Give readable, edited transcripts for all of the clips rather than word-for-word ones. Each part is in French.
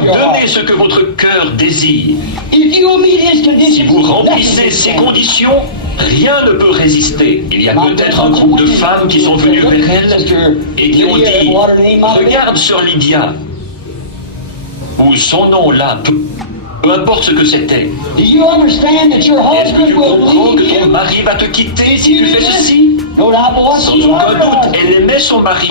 donnez ce que votre cœur désire. Si vous remplissez ces conditions, rien ne peut résister. Il y a peut-être un groupe de femmes qui sont venues vers elle et qui ont dit « Regarde sœur Lydia » ou son nom là, peu importe ce que c'était. Est-ce que tu comprends que ton mari va te quitter si tu fais ceci? Sans aucun doute, elle aimait son mari,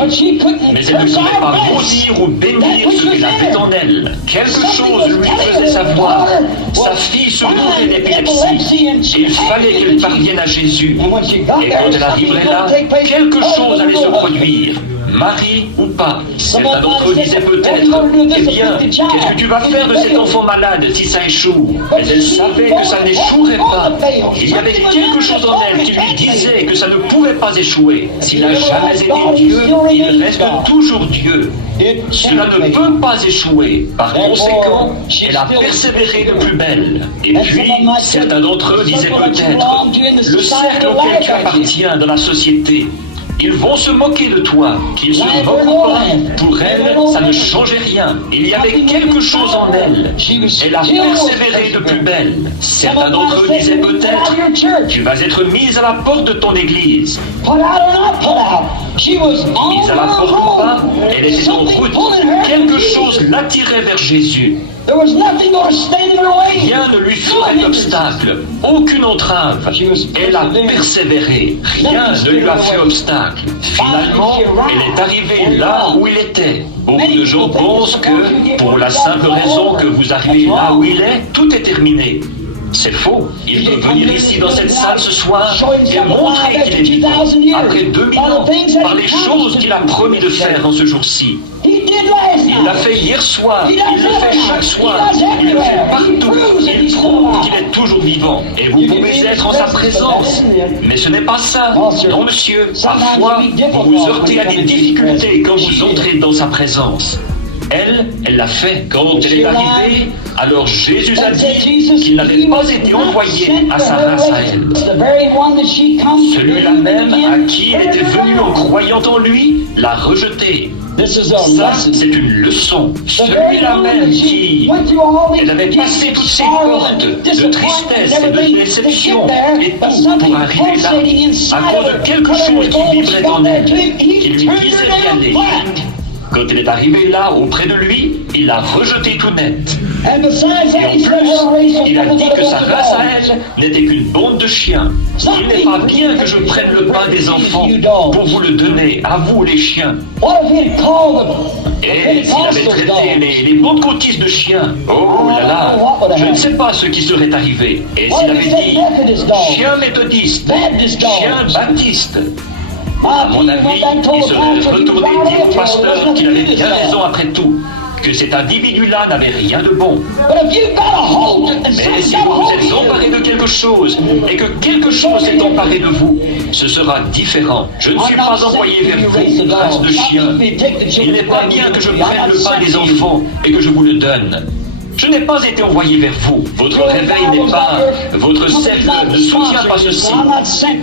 mais elle ne pouvait pas maudire ou bénir ce qu'elle avait en elle. Quelque chose lui faisait savoir. Sa fille souffrait d'épilepsie. Il fallait qu'elle parvienne à Jésus. Et quand elle arriverait là, quelque chose allait se produire. Mari ou pas. Certains d'entre eux disaient peut-être, eh bien, qu'est-ce que tu vas faire de cet enfant malade si ça échoue? Mais elle savait que ça n'échouerait pas. Il y avait quelque chose en elle qui lui disait que ça ne pouvait pas échouer. S'il n'a jamais été Dieu, il reste toujours Dieu. Cela ne peut pas échouer. Par conséquent, elle a persévéré de plus belle. Et puis, certains d'entre eux disaient peut-être, le cercle auquel tu appartiens dans la société, ils vont se moquer de toi, qu'ils se moquent pas. Pour elle, ça ne changeait rien. Il y avait quelque chose en elle. Elle a persévéré de plus belle. Certains d'entre eux disaient peut-être, tu vas être mise à la porte de ton église. Mise à la porte ou pas, elle était en route. Quelque chose l'attirait vers Jésus. Rien ne lui ferait obstacle, aucune entrave. Elle a persévéré, rien ne lui a fait obstacle. Finalement, elle est arrivée là où il était. Beaucoup de gens pensent que, pour la simple raison que vous arrivez là où il est, tout est terminé. C'est faux. Il peut venir ici dans cette salle ce soir et montrer qu'il est vivant après 2000 ans par les choses qu'il a promis de faire dans ce jour-ci. Il l'a fait hier soir, il le fait chaque soir, il le fait partout, il prouve qu'il est toujours vivant. Et vous pouvez être en sa présence. Mais ce n'est pas ça. Non, monsieur, parfois, vous vous heurtez à des difficultés quand vous entrez dans sa présence. Elle l'a fait. Quand elle est arrivée, alors Jésus a dit qu'il n'avait pas été envoyé à sa race à elle. Celui-là même à qui il était venu en croyant en lui, l'a rejeté. Ça, c'est une leçon. Celui-là même qui... Elle avait passé toutes ces portes de tristesse et de déception et tout pour arriver là, à cause de quelque chose qui vibrait en elle, qui lui disait d'y aller. Quand elle est arrivée là, auprès de lui, il l'a rejeté tout net. Et en plus, il a dit que sa race à elle n'était qu'une bande de chiens. Il n'est pas bien que je prenne le pain des enfants pour vous le donner, à vous les chiens. Et s'il avait traité les pentecôtistes de chiens, oh là là, je ne sais pas ce qui serait arrivé. Et s'il avait dit chien méthodiste, chien baptiste, à mon avis, il serait retourné dire au pasteur qu'il avait bien raison après tout, que cet individu-là n'avait rien de bon. Mais si vous vous êtes emparé de quelque chose et que quelque chose est emparé de vous, ce sera différent. Je ne suis pas envoyé vers vous, race de chiens. Il n'est pas bien que je prenne le pain des enfants et que je vous le donne. Je n'ai pas été envoyé vers vous. Votre réveil n'est pas... Votre cercle ne soutient pas ceci.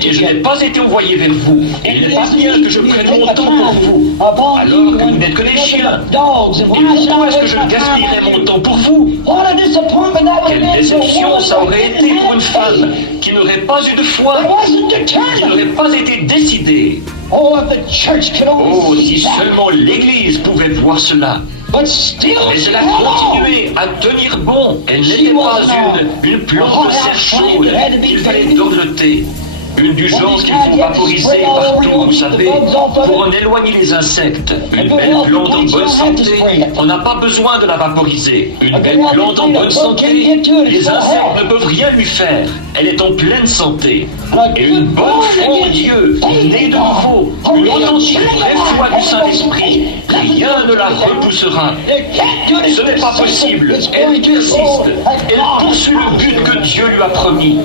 Et je n'ai pas été envoyé vers vous. Il n'est pas bien que je prenne mon temps pour vous, alors que vous n'êtes que des chiens. Et pourquoi est-ce que je gaspillerais mon temps pour vous? Quelle déception ça aurait été pour une femme qui n'aurait pas eu de foi, qui n'aurait pas été décidée. Oh, si seulement l'Église pouvait voir cela. Mais elle a continué à tenir bon. Elle n'était pas une plante de serre chaude qu'il fallait dorloter. Une du genre qu'il faut vaporiser partout, vous savez, pour en éloigner les insectes. Une belle plante en bonne santé, on n'a pas besoin de la vaporiser. Une belle plante en bonne santé, les insectes ne peuvent rien lui faire. Elle est en pleine santé. Et une bonne foi en Dieu, née de nouveau, une authentique vraie foi du Saint-Esprit, rien ne la repoussera. Ce n'est pas possible. Elle persiste. Elle poursuit le but que Dieu lui a promis.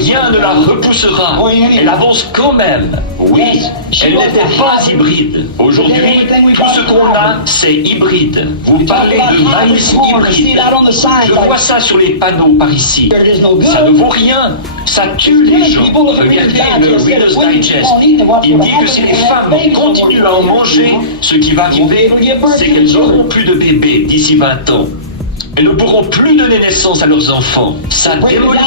Rien ne la repoussera. Elle avance quand même. Oui, elle n'était pas hybride. Aujourd'hui, tout ce qu'on a, c'est hybride. Vous parlez de maïs hybride. Je vois ça sur les panneaux par ici. Ça ne vaut rien. Ça tue les gens. Regardez le Reader's Digest. Il dit que si les femmes continuent à en manger, ce qui va arriver, c'est qu'elles n'auront plus de bébés d'ici 20 ans. Elles ne pourront plus donner naissance à leurs enfants. Ça démolit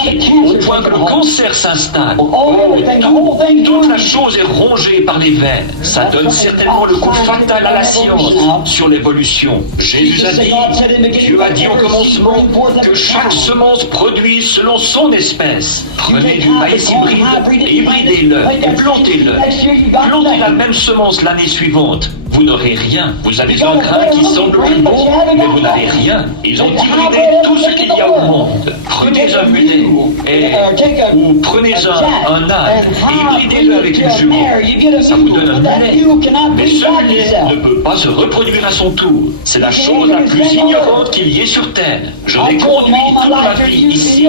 au point que le cancer s'installe. Toute la chose est rongée par les vers. Ça donne certainement le coup fatal à la science sur l'évolution. Jésus a dit, Dieu a dit au commencement que chaque semence produit selon son espèce. Prenez du maïs hybride et hybridez-le et plantez-le. Plantez la même semence l'année suivante. Vous n'aurez rien. Vous avez un grain qui semble plus beau, mais vous n'avez rien. Ils ont hybridé tout ce qu'il y a au monde. Prenez un mulet ou prenez un âne et hybridez-le avec une jument. Ça vous donne un mulet. Mais ce mulet ne peut pas se reproduire à son tour. C'est la chose la plus ignorante qu'il y ait sur Terre. Je l'ai conduit toute ma vie ici.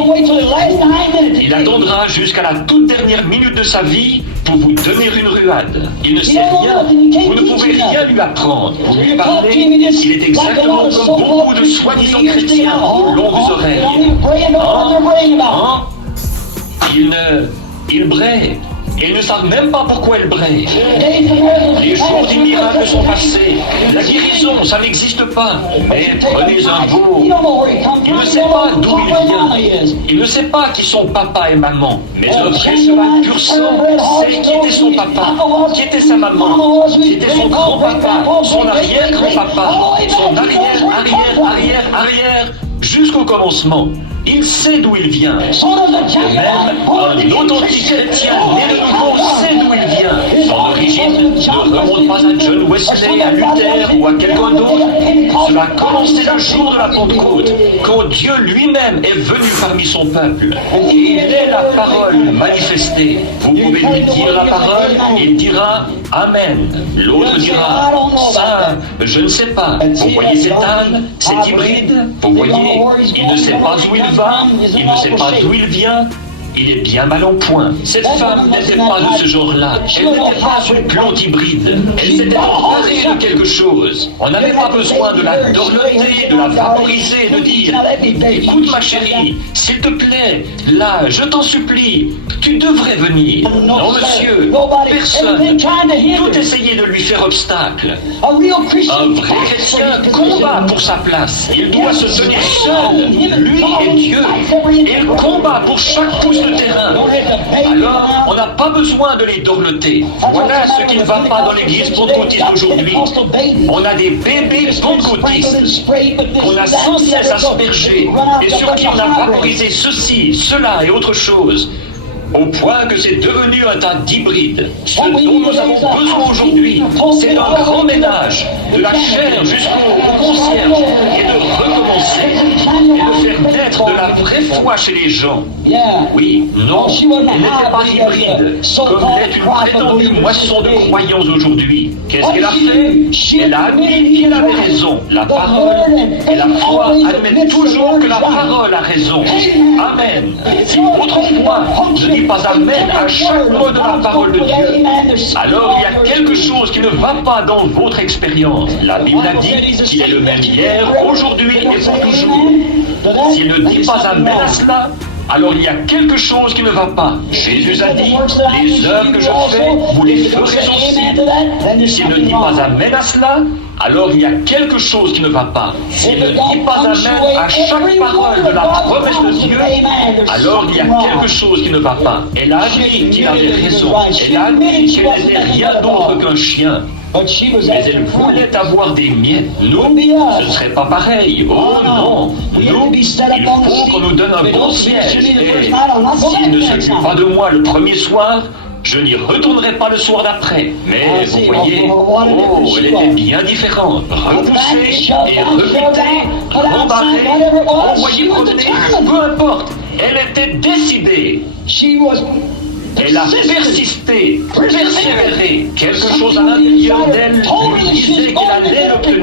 Il attendra jusqu'à la toute dernière minute de sa vie pour vous donner une ruade. Il ne sait rien. Vous ne pouvez rien lui apprendre. Vous lui parlez, il est exactement comme beaucoup de soi-disant chrétiens aux longues oreilles. Il braie. Et ils ne savent même pas pourquoi elle brille. Les jours des miracles sont passés. La guérison, ça n'existe pas. Mais prenez un veau. Il ne sait pas d'où il vient. Il ne sait pas qui sont papa et maman. Mais un vrai cheval pur sang sait qui était son papa, qui était sa maman, qui était son grand-papa, son arrière-grand-papa, son arrière, jusqu'au commencement. Il sait d'où il vient. Même un authentique chrétien né de nouveau sait d'où il vient. Son origine ne remonte pas à John Wesley, à Luther ou à quelqu'un d'autre. Cela a commencé le jour de la Pentecôte, quand Dieu lui-même est venu parmi son peuple. Il est la parole manifestée. Vous pouvez lui dire la parole, il dira Amen. L'autre dira ça, je ne sais pas. Vous voyez cet âne, cet hybride, vous voyez, il ne sait pas où il va, il ne sait pas d'où il vient. Il est bien mal en point. Cette femme n'était pas de ce genre-là. Elle n'était pas une plante hybride. Elle s'était emparée de quelque chose. On n'avait pas besoin de la dorloter, de la vaporiser, de dire « Écoute ma chérie, s'il te plaît, là, je t'en supplie, tu devrais venir. » Non, monsieur, personne. Tout essayait de lui faire obstacle. Un vrai chrétien combat pour sa place. Il doit se tenir seul, lui et Dieu. Et il combat pour chaque pouce de terrain. Alors, on n'a pas besoin de les dorloter. Voilà ce qui ne va pas dans l'église pentecôtiste aujourd'hui. On a des bébés pentecôtistes qu'on a sans cesse aspergés et sur qui on a vaporisé ceci, cela et autre chose. Au point que c'est devenu un tas d'hybrides. Ce dont nous avons besoin aujourd'hui, c'est un grand ménage, de la chair jusqu'au concierge, et de recommencer, et de faire naître de la vraie foi chez les gens. Oui, non, elle n'était pas hybride, comme l'est une prétendue moisson de croyants aujourd'hui. Qu'est-ce qu'elle a fait? Elle a admis qu'il avait raison, la parole, et la foi admet toujours que la parole a raison. Amen. Si votre foi ne dit pas Amen à chaque mot de la parole de Dieu, alors il y a quelque chose qui ne va pas dans votre expérience. La Bible a dit qu'il est le même hier, aujourd'hui et pour toujours. S'il ne dit pas Amen à cela, alors il y a quelque chose qui ne va pas. Jésus a dit, les œuvres que je fais, vous les ferez aussi. S'il ne dit pas Amen à cela, alors il y a quelque chose qui ne va pas. S'il ne dit pas Amen à chaque parole de la promesse de Dieu, alors il y a quelque chose qui ne va pas. Elle a admis qu'il avait raison. Elle a admis qu'elle n'était rien d'autre qu'un chien. Mais elle voulait avoir des miettes. Nous, ce ne serait pas pareil. Oh non. Nous, il faut qu'on nous donne un bon siège. Et s'il ne s'occupe pas de moi le premier soir, je n'y retournerai pas le soir d'après. Mais vous voyez, elle était bien différente. Repoussée et rebutée, rembarrée, envoyée promener, peu importe. Elle était décidée. Elle a persisté, persévéré. Quelque chose à l'intérieur d'elle lui disait qu'elle allait l'obtenir.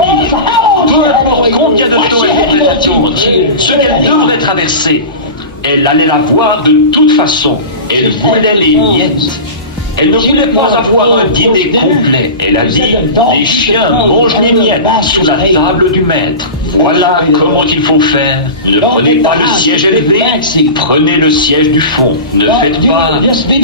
Peu importe combien de temps elle devrait attendre, ce qu'elle devrait traverser, elle allait la voir de toute façon. Elle voulait les miettes. Elle ne voulait pas avoir un dîner complet. Elle a dit, les chiens mangent les miettes sous la table du maître. Voilà comment il faut faire. Ne prenez pas le siège élevé, prenez le siège du fond. Ne faites pas,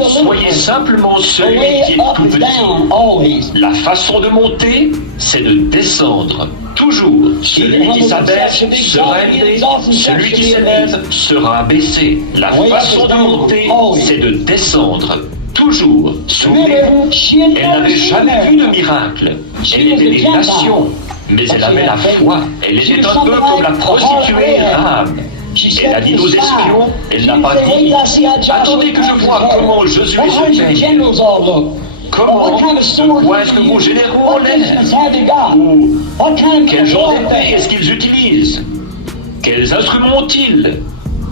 soyez simplement celui qui est tout petit. La façon de monter, c'est de descendre. Toujours, celui qui s'abaisse sera élevé, celui qui s'élève sera abaissé. La façon de monter, c'est de descendre. Toujours, souvenez-vous, elle n'avait jamais vu de miracle. Elle était des nations, mais elle avait la foi. Elle était un peu comme la prostituée Rahab. Elle a dit aux espions, elle n'a pas dit, attendez que je vois comment Josué se peigne. Comment de quoi est-ce que vos généraux ont l'air? Ou quel genre d'épée est-ce qu'ils utilisent? Quels instruments ont-ils?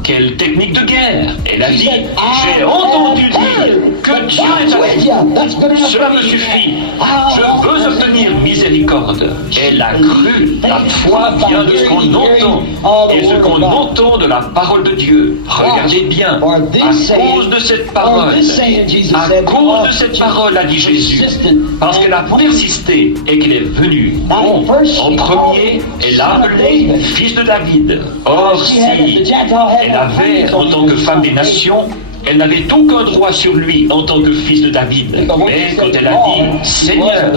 Quelle technique de guerre? Elle a dit, j'ai entendu dire que Dieu est avec vous. Cela me suffit. Je veux obtenir miséricorde. Elle a cru. La foi vient de ce qu'on entend. Et ce qu'on entend de la parole de Dieu. Regardez bien. À cause de cette parole, a dit Jésus, parce qu'elle a persisté et qu'elle est venue. Bon, en premier, elle a appelé fils de David. Or, si elle avait, en tant que femme des nations, elle n'avait aucun droit sur lui en tant que fils de David. Mais quand elle a dit Seigneur,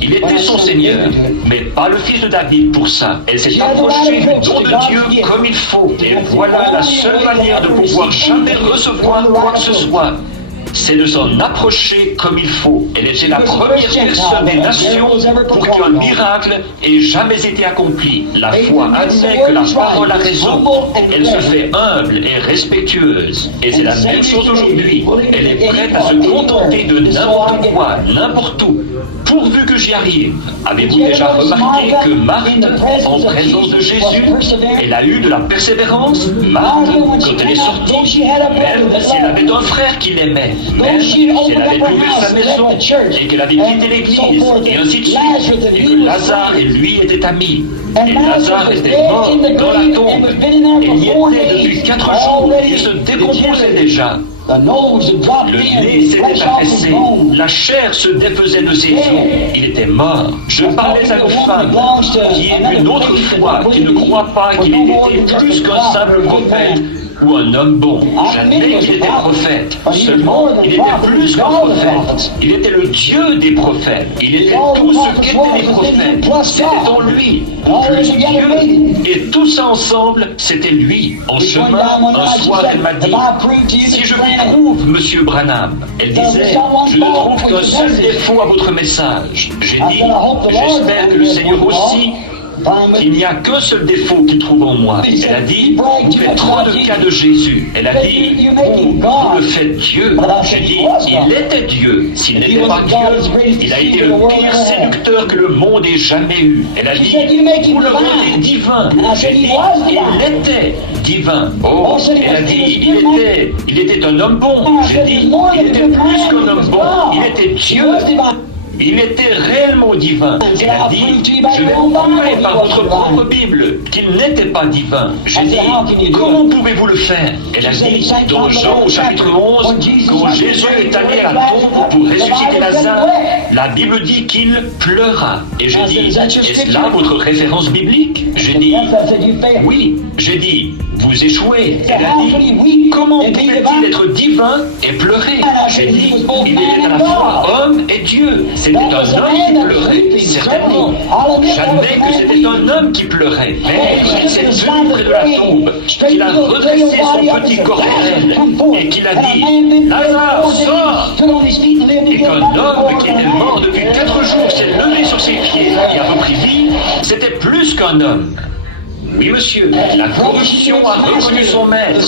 il était son Seigneur, mais pas le fils de David pour ça. Elle s'est approchée du don de Dieu comme il faut. Et voilà la seule manière de pouvoir jamais recevoir quoi que ce soit. C'est de s'en approcher comme il faut. Elle était la première personne des nations pour qu'un miracle ait jamais été accompli. La foi admet que la parole a raison. Elle se fait humble et respectueuse. Et c'est la même chose aujourd'hui. Elle est prête à se contenter de n'importe quoi, n'importe où, pourvu que j'y arrive. Avez-vous déjà remarqué que Marthe, en présence de Jésus, elle a eu de la persévérance? Marthe, quand elle est sortie, même si elle avait un frère qui l'aimait, même si elle avait trouvé sa maison et qu'elle avait quitté l'église et ainsi de suite, et que Lazare et lui étaient amis, et Lazare était mort dans la tombe, et il y était depuis 4 jours, il se décomposait déjà. Le nez s'était affaissé, la chair se défaisait de ses os, il était mort. Je parlais à une femme qui est une autre foi, qui ne croit pas qu'il ait été plus qu'un simple prophète ou un homme bon. J'admets qu'il était prophète. Seulement, il était plus qu'un prophète. Il était le Dieu des prophètes. Il était tout ce qu'étaient les prophètes. C'était en lui. Plus Dieu. Et tout ça ensemble, c'était lui. En chemin, un soir, elle m'a dit, si je vous prouve, Monsieur Branham, elle disait, je ne trouve qu'un seul défaut à votre message. J'ai dit, j'espère que le Seigneur aussi, qu'il n'y a qu'un seul défaut qu'il trouve en moi. Elle a dit, vous faites trop de cas de Jésus. Elle a dit, vous le faites Dieu. J'ai dit, il était Dieu. S'il n'était pas Dieu, il a été le pire séducteur que le monde ait jamais eu. Elle a dit, vous le rendez divin. J'ai dit, il était divin. Oh, elle a dit, il était un homme bon. J'ai dit, il était plus qu'un homme bon. Il était Dieu. Il était réellement divin. Elle a dit, je vais vous prouver par votre propre Bible qu'il n'était pas divin. J'ai dit, comment pouvez-vous le faire? Elle a dit, dans Jean au chapitre 11, quand Jésus est allé à la tombe pour ressusciter Lazare, la Bible dit qu'il pleura. Et j'ai dit, est-ce là votre référence biblique? J'ai dit, oui. J'ai dit, vous échouez. Elle a dit, comment pouvait-il être divin et pleurer? J'ai dit, il était à la fois homme et Dieu. C'était un homme qui pleurait, certainement. J'admets que c'était un homme qui pleurait, mais il s'est tenu près de la tombe, qu'il a redressé son petit corps frêle et qu'il a dit, Lazare, sors! Et qu'un homme qui était mort depuis 4 jours s'est levé sur ses pieds et a repris vie, c'était plus qu'un homme. Oui, monsieur, la corruption a reconnu son maître,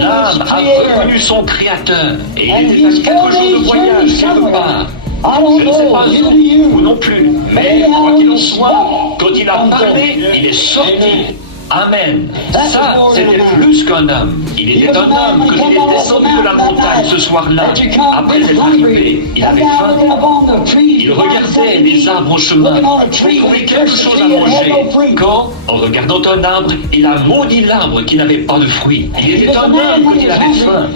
l'âme a reconnu son créateur, et il était à 4 jours de voyage quelque part. Je ne sais pas vous non plus, mais quoi qu'il en soit, quand il a parlé, il est sorti. Amen. Ça, c'était plus qu'un homme. Il était un homme quand il est descendu de la montagne ce soir-là. Après être arrivé, il avait faim. Il regardait les arbres en chemin pour trouver quelque chose à manger. Quand, en regardant un arbre, il a maudit l'arbre qui n'avait pas de fruits. Il était un homme quand il avait faim.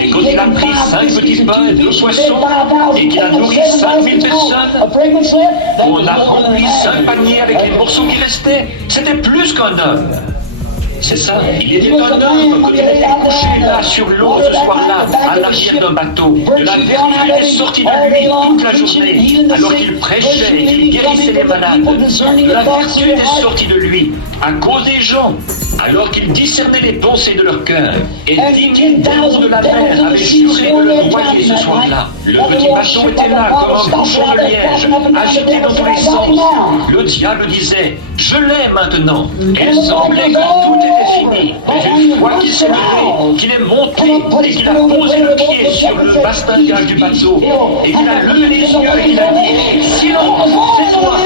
Et quand il a pris 5 petits pains et 2 poissons, et qu'il a nourri 5000 personnes, on a rempli 5 paniers avec les morceaux qui restaient, c'était plus qu'un homme. C'est ça, il était un homme quand il était couché là sur l'eau ce soir-là, à l'arrière d'un bateau. De la vertu était sortie de lui toute la journée, alors qu'il prêchait et qu'il guérissait les malades. De la vertu était sortie de lui, à cause des gens, alors qu'il discernait les pensées de leur cœur. Et 10 000 démons de la mer avaient juré de le noyer ce soir-là. Le petit bateau était là comme un bouchon de liège, agité dans tous les sens. Le diable disait, je l'ai maintenant. Et il semblait que tout était fini. Mais une fois qu'il s'est levé, qu'il est monté et qu'il a posé le pied sur le bastingage du bateau, et qu'il a levé les yeux et qu'il a dit, silence, c'est toi.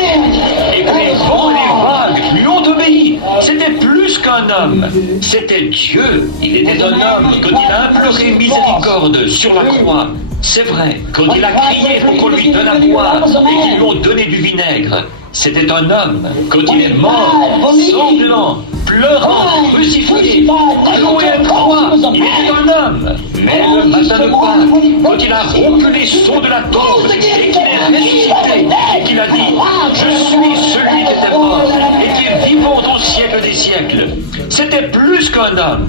Et que les vents et les vagues lui ont obéi. C'était plus qu'un homme, c'était Dieu. Il était un homme quand il a imploré miséricorde sur la croix. C'est vrai, quand il a crié pour qu'on lui donne à boire et qu'ils lui ont donné du vinaigre, c'était un homme. Quand il est mort, sanglant, pleurant, crucifié, cloué à la croix, il était un homme. Mais le matin de Pâques, quand il a rompu les sceaux de la tombe et qu'il est ressuscité, et qu'il a dit, je suis celui qui était mort et qui est vivant au siècle des siècles, c'était plus qu'un homme.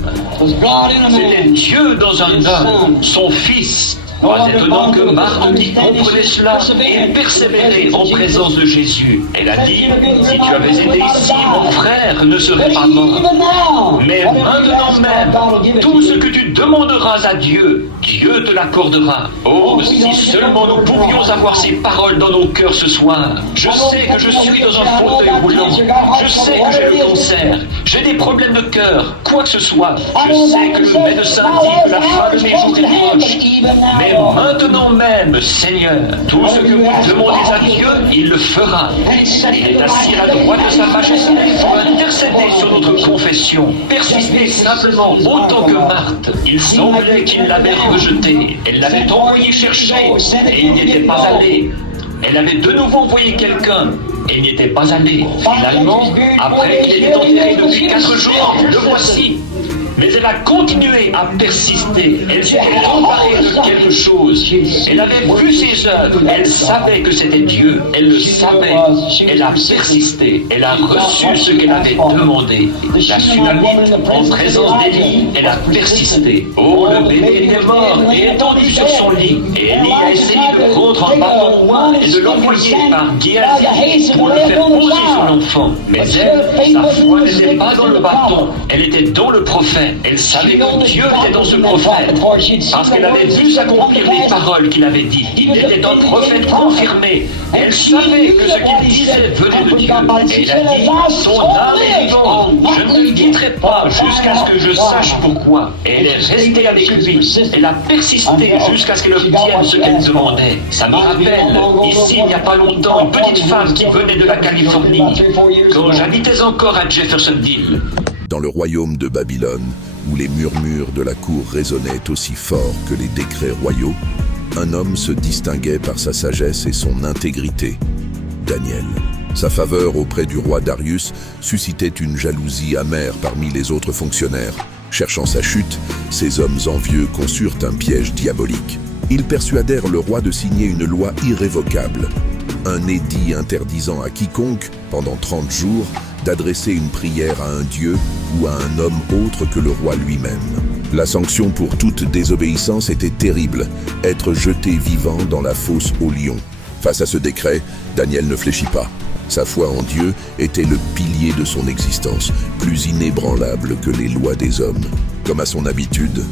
C'était Dieu dans un homme, son Fils. Pas étonnant que Marthe, qui comprenait cela, ait persévéré en présence de Jésus. Elle a dit, si tu avais été ici, mon frère ne serait pas mort. Mais maintenant même, tout ce que tu demanderas à Dieu, Dieu te l'accordera. Oh, si seulement nous pouvions avoir ces paroles dans nos cœurs ce soir. Je sais que je suis dans un fauteuil roulant. Je sais que j'ai le cancer. J'ai des problèmes de cœur, quoi que ce soit. Je sais que le médecin dit que la fin de mes jours est proche. Mais maintenant même, Seigneur, tout ce que vous demandez à Dieu, il le fera. Il est assis à la droite de sa majesté pour intercéder sur notre confession. Persistez simplement autant que Marthe. Il semblait qu'il l'avait rejeté. Elle l'avait envoyé chercher et il n'y était pas allé. Elle avait de nouveau envoyé quelqu'un et n'y était pas allé. Finalement, après qu'il était enterré depuis 4 jours, le voici. Mais elle a continué à persister. Elle s'était emparée de quelque chose. Elle avait vu ses œuvres. Elle savait que c'était Dieu. Elle le savait. Elle a persisté. Elle a reçu ce qu'elle avait demandé. La Sunamite, en présence d'Élie, elle a persisté. Oh, le bébé était mort et étendu sur son lit. Et Élie a essayé de prendre un bâton loin et de l'envoyer par Géasi pour le faire poser sur l'enfant. Mais elle, sa foi n'était pas dans le bâton. Elle était dans le prophète. Elle savait que Dieu était dans ce prophète, parce qu'elle avait vu s'accomplir les paroles qu'il avait dites. Il était un prophète confirmé. Elle savait que ce qu'il disait venait de Dieu. Et il a dit, son âme est vivante. Je ne le quitterai pas jusqu'à ce que je sache pourquoi. Et elle est restée avec lui. Elle a persisté jusqu'à ce qu'elle obtienne ce qu'elle demandait. Ça me rappelle, ici, il n'y a pas longtemps, une petite femme qui venait de la Californie, quand j'habitais encore à Jeffersonville. Dans le royaume de Babylone, où les murmures de la cour résonnaient aussi fort que les décrets royaux, un homme se distinguait par sa sagesse et son intégrité, Daniel. Sa faveur auprès du roi Darius suscitait une jalousie amère parmi les autres fonctionnaires. Cherchant sa chute, ces hommes envieux conçurent un piège diabolique. Ils persuadèrent le roi de signer une loi irrévocable, un édit interdisant à quiconque, pendant 30 jours, d'adresser une prière à un dieu ou à un homme autre que le roi lui-même. La sanction pour toute désobéissance était terrible, être jeté vivant dans la fosse aux lions. Face à ce décret, Daniel ne fléchit pas. Sa foi en Dieu était le pilier de son existence, plus inébranlable que les lois des hommes. Comme à son habitude,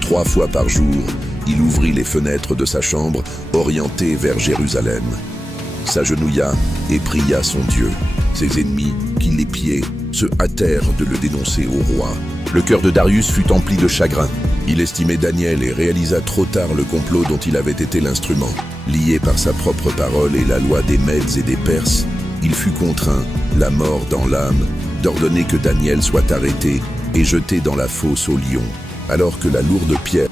3 fois par jour, il ouvrit les fenêtres de sa chambre, orientée vers Jérusalem. S'agenouilla et pria son Dieu. Ses ennemis, qui l'épiaient, se hâtèrent de le dénoncer au roi. Le cœur de Darius fut empli de chagrin. Il estimait Daniel et réalisa trop tard le complot dont il avait été l'instrument. Lié par sa propre parole et la loi des Mèdes et des Perses, il fut contraint, la mort dans l'âme, d'ordonner que Daniel soit arrêté et jeté dans la fosse aux lions, alors que la lourde pierre